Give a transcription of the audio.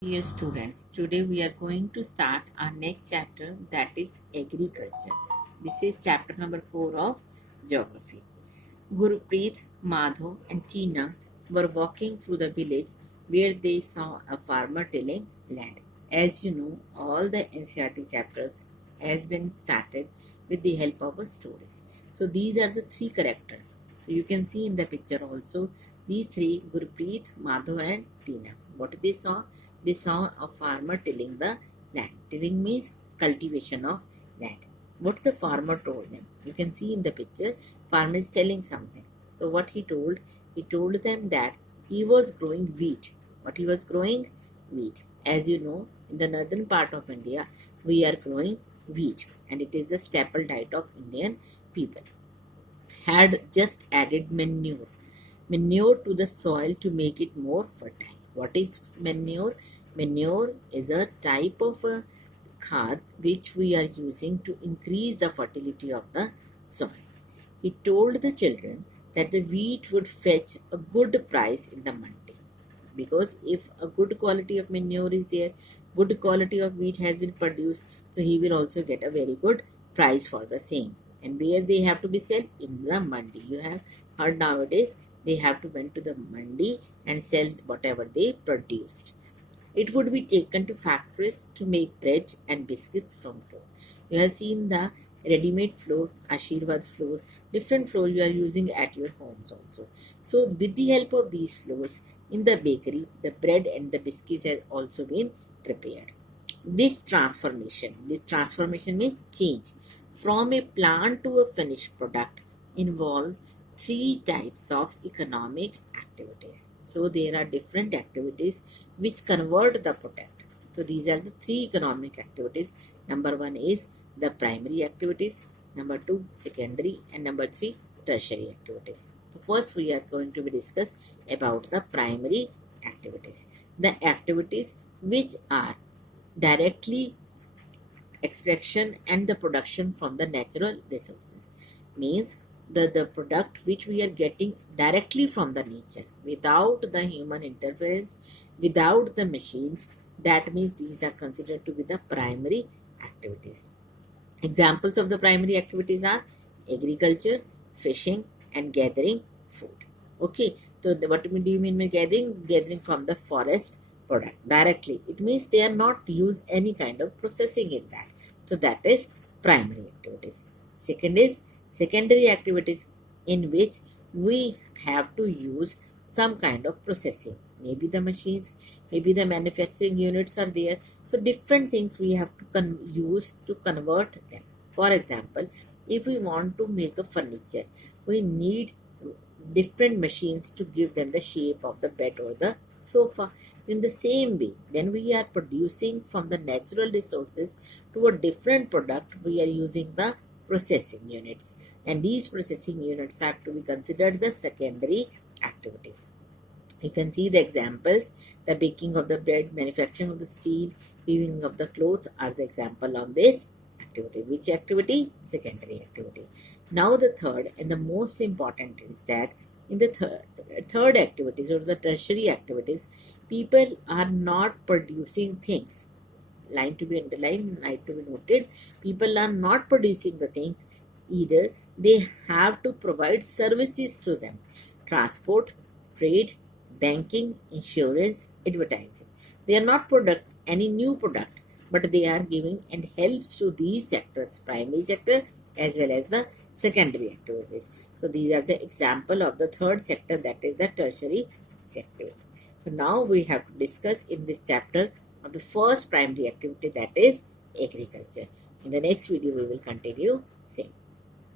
Dear students, today we are going to start our next chapter, that is agriculture. This is chapter number 4 of geography. Gurpreet, Madhav and Tina were walking through the village where they saw a farmer tilling land. As you know, all the NCERT chapters has been started with the help of stories. So these are the three characters. So you can see in the picture also these three, Gurpreet, Madhav and Tina. What they saw? They saw a farmer tilling the land. Tilling means cultivation of land. What the farmer told them? You can see in the picture, farmer is telling something. So what he told? He told them that he was growing wheat. What he was growing? Wheat. As you know, in the northern part of India, we are growing wheat, and it is the staple diet of Indian people. Had just added manure to the soil to make it more fertile. What is manure? Manure is a type of a khad which we are using to increase the fertility of the soil. He told the children that the wheat would fetch a good price in the mandi, because if a good quality of manure is there, good quality of wheat has been produced, so he will also get a very good price for the same. And where they have to be sold? In the mandi. You have heard nowadays they have to went to the mandi and sell whatever they produced. It would be taken to factories to make bread and biscuits from flour. You have seen the ready-made flour, Ashirwad flour, different flour you are using at your homes also. So with the help of these flours in the bakery, the bread and the biscuits has also been prepared. This transformation means change from a plant to a finished product, involve three types of economic activities. So there are different activities which convert the product. So these are the three economic activities. Number one is the primary activities, number two secondary, and number three tertiary activities. So first we are going to be discuss about the primary activities. The activities which are directly extraction and the production from the natural resources, means the product which we are getting directly from the nature without the human interference, without the machines. That means these are considered to be the primary activities. Examples of the primary activities are agriculture, fishing and gathering food. Okay, so what do you mean by gathering from the forest product directly? It means they are not used any kind of processing in that. So that is primary activities. Second is secondary activities, in which we have to use some kind of processing. Maybe the machines, maybe the manufacturing units are there. So different things we have to use to convert them. For example, if we want to make a furniture, we need different machines to give them the shape of the bed or the sofa. In the same way, when we are producing from the natural resources to a different product, we are using the processing units, and these processing units have to be considered the secondary activities. You can see the examples. The baking of the bread, manufacturing of the steel, weaving of the clothes are the example of this activity. Which activity? Secondary activity. Now the third and the most important is that in the third activities or the tertiary activities, people are not producing things. Line to be underlined, line to be noted. People are not producing the things. Either they have to provide services to them. Transport, trade, banking, insurance, advertising. They are not any new product, but they are giving and helps to these sectors, primary sector as well as the secondary activities. So these are the example of the third sector, that is the tertiary sector. So now we have to discuss in this chapter of the first primary activity, that is agriculture. In the next video we will continue same.